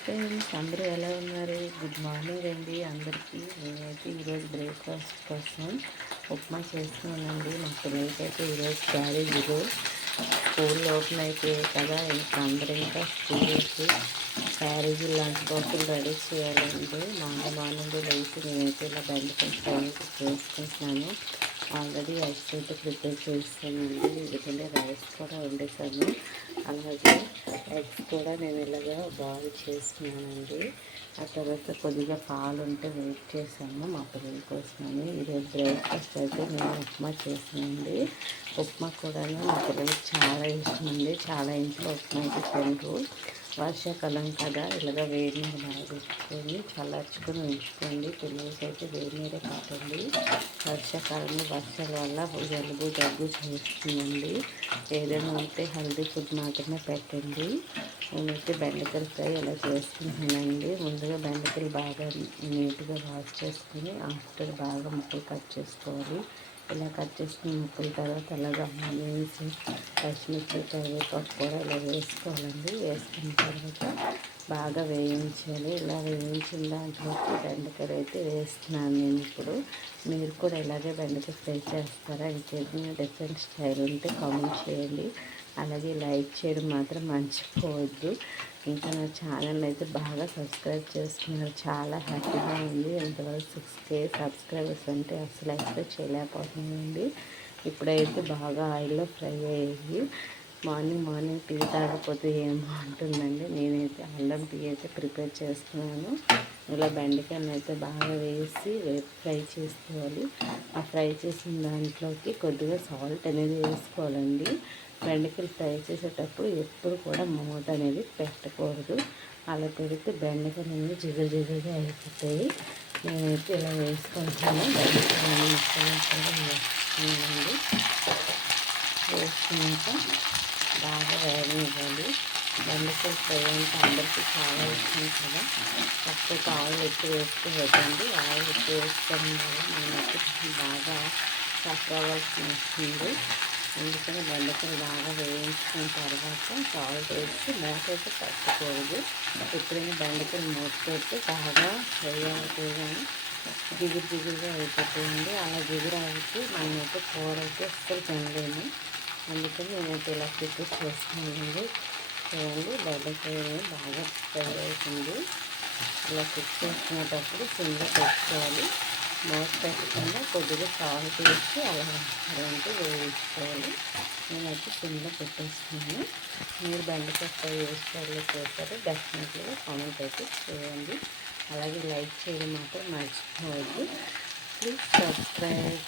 Friends అందరూ ఎలా ఉన్నారు? గుడ్ మార్నింగ్ అండి అందరికీ. నేనైతే ఈరోజు బ్రేక్ఫాస్ట్ కోసం ఉప్మా చేస్తున్నానండి. మా పిల్లలకైతే ఈరోజు క్యారేజీలు స్కూల్ ఓపెన్ అయిపోయాయి కదా, ఇంకా అందరూ ఇంకా స్కూల్కి క్యారేజీ లంచ్ బాక్సులు రెడీ చేయాలండి. మార్నింగ్ లేచి నేనైతే ఇలా బెండకాయ ఫ్రై చేసుకుంటున్నాను. ఆల్రెడీ ఎగ్స్ అయితే ప్రిపేర్ చేస్తానండి. ఎందుకంటే రైస్ కూడా వండేసాను. అలాగే ఎగ్స్ కూడా నేను ఇలాగా బాయిల్ చేస్తున్నానండి. ఆ తర్వాత కొద్దిగా పాలు ఉంటే వెయిట్ చేశాను మా పిల్లల కోసమని. ఈరోజు బ్రేక్ఫాస్ట్ అయితే నేను ఉప్మా చేసానండి. ఉప్మా కూడా మా పిల్లలకి చాలా ఇష్టం అండి. చాలా ఇంట్లో ఉప్మా అయితే తినరు. వర్షాకాలం కదా, ఇలాగ వేడి నీరు బాగా పెట్టుకొని చల్లార్చుకొని ఉంచుకోండి. పిల్లలకైతే వేడి నీరే పెట్టండి. వర్షాకాలంలో వర్షాల వల్ల జలుబు దగ్గు చేస్తుందండి. ఏదైనా ఉంటే హెల్తీ ఫుడ్ మాత్రమే పెట్టండి. నేనైతే బెండకాయలు ఫ్రై ఇలా చేసుకుంటున్నానండి. ముందుగా బెండకాయలు బాగా నీట్గా వాష్ చేసుకుని ఆఫ్టర్ బాగా ముక్కలు కట్ చేసుకోవాలి. ఇలా కట్ చేసుకుని ముక్కల తర్వాత అలాగా ఆనియన్స్, పచ్చిమిర్చి, కరివేపాకు కూడా ఇలా వేసుకోవాలండి. వేసుకున్న తర్వాత బాగా వేయించాలి. ఇలా వేయించిన దాంట్లోకి బెండకాయలు అయితే వేస్తున్నాను నేను ఇప్పుడు. మీరు కూడా ఇలాగే బెండకాయ ఫ్రై చేస్తారా? ఇంకేదైనా డిఫరెంట్ స్టైల్ ఉంటే కామెంట్ చేయండి. అలాగే లైక్ చేయడం మాత్రం మర్చిపోవద్దు. ఇంకా నా ఛానల్ అయితే బాగా సబ్స్క్రైబ్ చేస్తున్నారు. చాలా హ్యాపీగా ఉంది. ఇంతవరకు 6K సబ్స్క్రైబర్స్ అంటే అసలు ఎక్స్పెక్ట్ చేయలేకపోతున్నానండి. ఇప్పుడైతే బాగా ఆయిల్లో ఫ్రై అయ్యేది. మార్నింగ్ టీ తాగకపోతే ఏం బాగుంటుందండి. నేనైతే అల్లం టీ అయితే ప్రిపేర్ చేస్తున్నాను. ఇలా బెండకాయలను అయితే బాగా వేసి ఫ్రై చేసుకోవాలి. ఆ ఫ్రై చేసిన దాంట్లోకి కొద్దిగా సాల్ట్ అనేది వేసుకోవాలండి. బెండకాయలు ఫ్రై చేసేటప్పుడు ఎప్పుడు కూడా మూత అనేది పెట్టకూడదు. అలా పెడితే బెండకాయలు అనేది జిగురుగా అయిపోతాయి. నేనైతే ఇలా వేసుకుంటాను. బెండకాయలు ముక్కలు వేసుకున్నానండి. వేసుకున్నాక బాగా వేగనివ్వాలి. బెండకాయ ఫ్రై అంటే అందరికీ చాలా ఇష్టం కదా. కాకపోతే ఆయిల్ ఎక్కువ వేసుకోవద్దండి. ఆయిల్ ఎక్కువ వేసుకోవడం వల్ల మనకి బాగా సఫర్ అవ్వాల్సి వస్తుంది. అందుకని బెండకాయలు బాగా వేయించుకున్న తర్వాత సాల్ట్ వేసి మూత అయితే పెట్టకూడదు. ఎప్పుడైనా బెండకాయలు మూత పెడితే బాగా ఫ్రై అవుతాయి, జిగురుగా అయిపోతాయండి. అలా జిగురు అయితే మనమైతే కూర అయితే అస్సలు తినలేము. అందుకని నేనైతే ఇలా ప్రిపేర్ చేసుకున్నానండి. చూడండి, బెండకాయ బాగా ఫ్రై అవుతుంది. ఇలా కుక్ చేసుకునేటప్పుడు సిమ్లో పెట్టుకోవాలి. మూత పెట్టకుండా కొద్దిగా సాల్ట్ వేసి అలా అలాంటి వేయించుకోవాలి. నేనైతే సిమ్లో పెట్టేసుకున్నాను. మీరు బెండకాయ ఫ్రై వేసుకోవాలి చేస్తారు డెఫినెట్లీగా కామెంట్ అయితే చేయండి. అలాగే లైక్ చేయడం మాత్రం మర్చిపోవద్దు. Please subscribe.